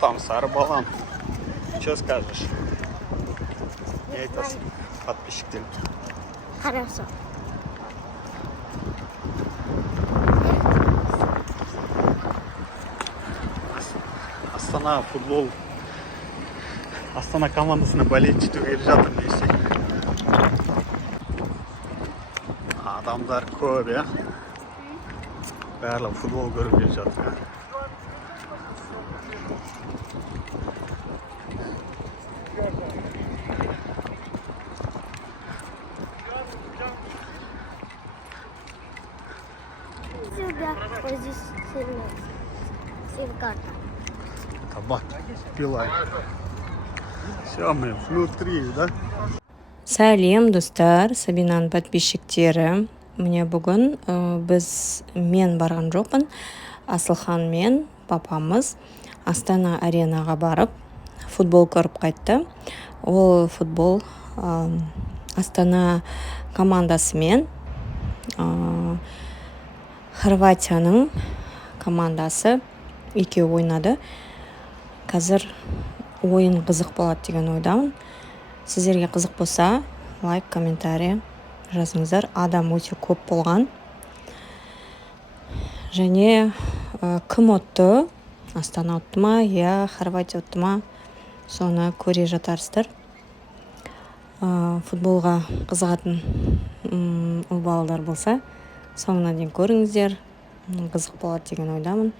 там, Сарбалан. Что скажешь? Это подписчик. Хорошо. Астана футбол. Астана командасына болеть етуге келіп жатыр десе. Адамдар көп, я. Барлығы футбол көріп келіп жатыр. Вот здесь сим-карта. Табак, пилай. Все, мы внутри, да? Сәлем достар, Сабинаның подписчиктері. Міне бүгін мен барған жоқпын. Асылхан мен папамыз Астана аренаға барып футбол көріп қайтты. Ол футбол Астана командасымен Хорватияның командасы екеуі ойнады. Қазір ойын қызық болады деген ойдамын. Сіздерге қызық болса, лайк, комментарий жазыңыздар. Адам өте көп болған. Және кім ұтты? Астана ұтты ма, я Хорватия ұтты ма? Соны көре жатарсыздар. Футболға қызығатын ұл балалар болса, соңына дейін көріңіздер. Қызық болады деген ойдамын.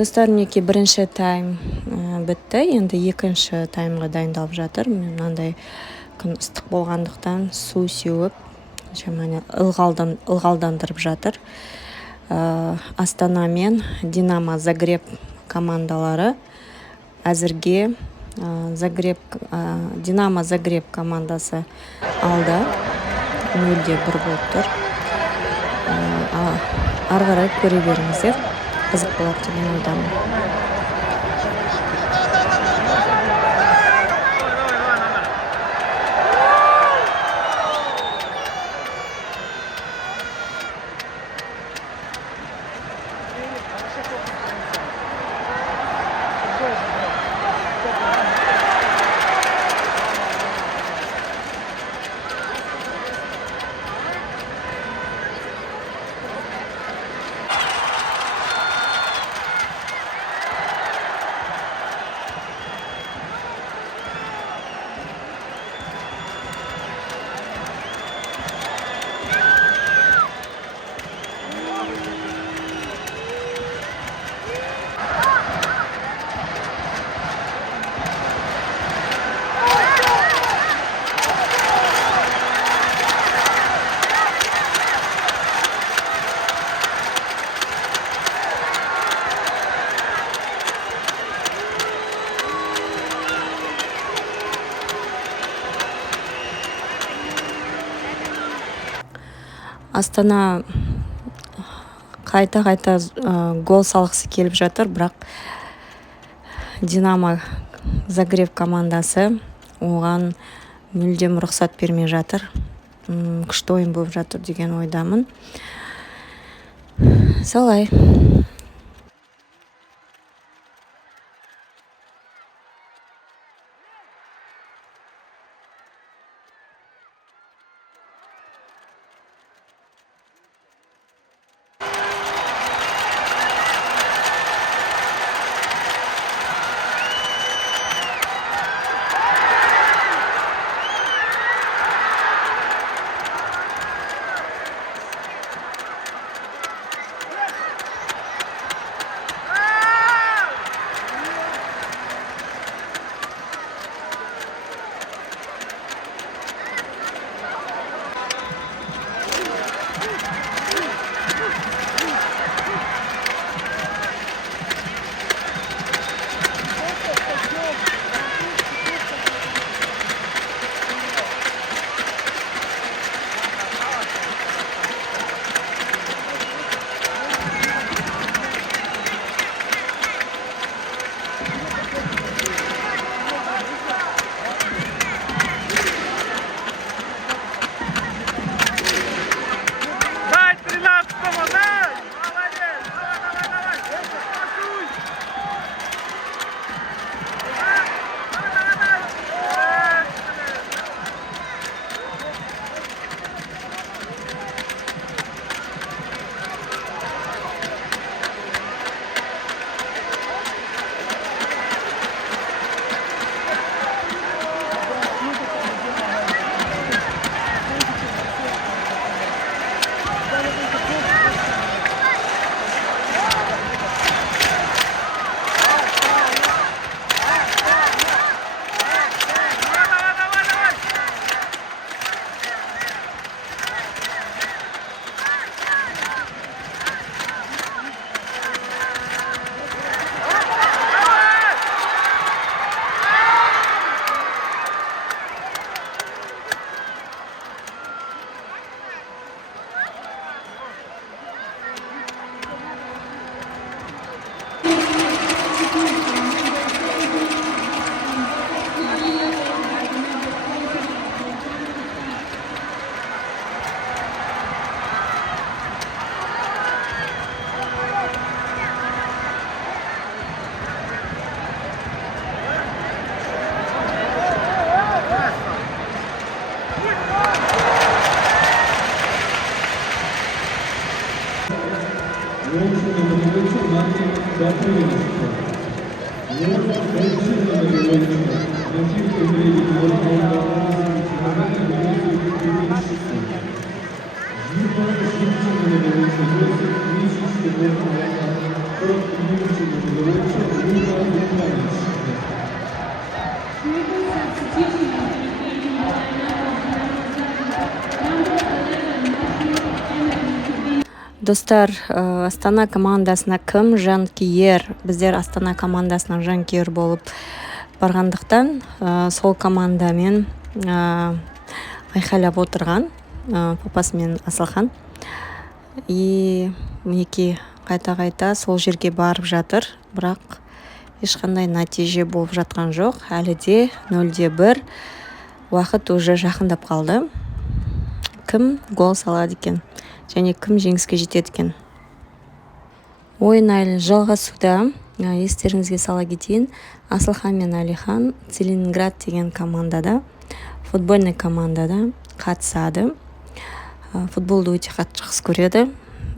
Достар, мінекей бірінші тайм бітті. Енді екінші таймға дайындалып жатыр. Мынандай күн ыстық болғандықтан су сеуіп, ылғалдандырып жатыр. Астана мен Динамо Загреб командалары әзірге Динамо Загреб командасы алда 0-1 болып тұр. Ары қарай көре беріңіздер. Қызық болады деген ойдамын. Астана қайта гол салғысы келіп жатыр, бірақ Динамо Загреб командасы оған мүлдем рұқсат бермей жатыр. Күшті ойын болып жатыр деген ойдамын. Солай. Достар, Астана командасына кім жанкүйер? Біздер Астана командасының жанкүйер болып барғандықтан, сол командамен айқайлап отырған папасы мен Асылхан. И мінекей қайта сол жерге барып жатыр, бірақ ешқандай нәтиже болып жатқан жоқ. Әлі де 0-1. Уақыт уже жақындап қалды. Кім гол салады екен? Және кім жеңіске жетеді екен? Ойын әлі жалғасуда. Естеріңізге сала кетейін, Асылхан мен Алихан Целинград деген командада, футбольный командада қатысады. Футболды өте қатты жақсы көреді.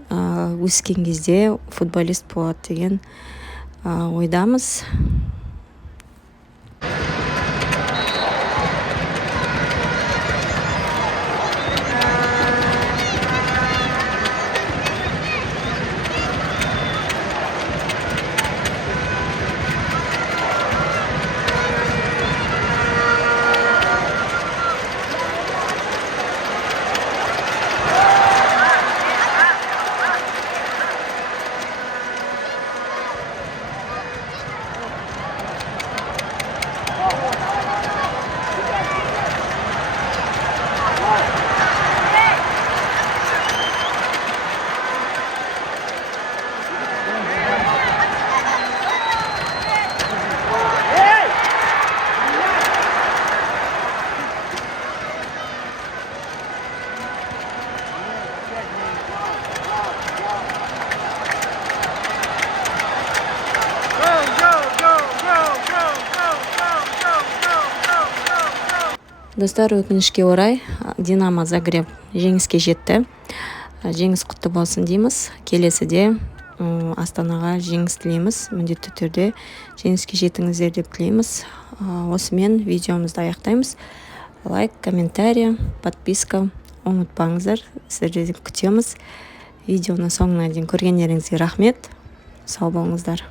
Өскен кезде футболист болады деген ойдамыз. Достар, өкінішке орай Динамо Загреб жеңіске жетті. Жеңіс құтты болсын дейміз. Келесіде Астанаға жеңіс тілейміз. Міндетті түрде жеңіске жетіңіздер деп тілейміз. Осымен видеомызды аяқтаймыз. Лайк, комментарий, подписка ұмытпаңыздар. Сіздерді күтеміз. Видеоны соңына дейін көргендеріңізге рахмет. Сау болыңыздар.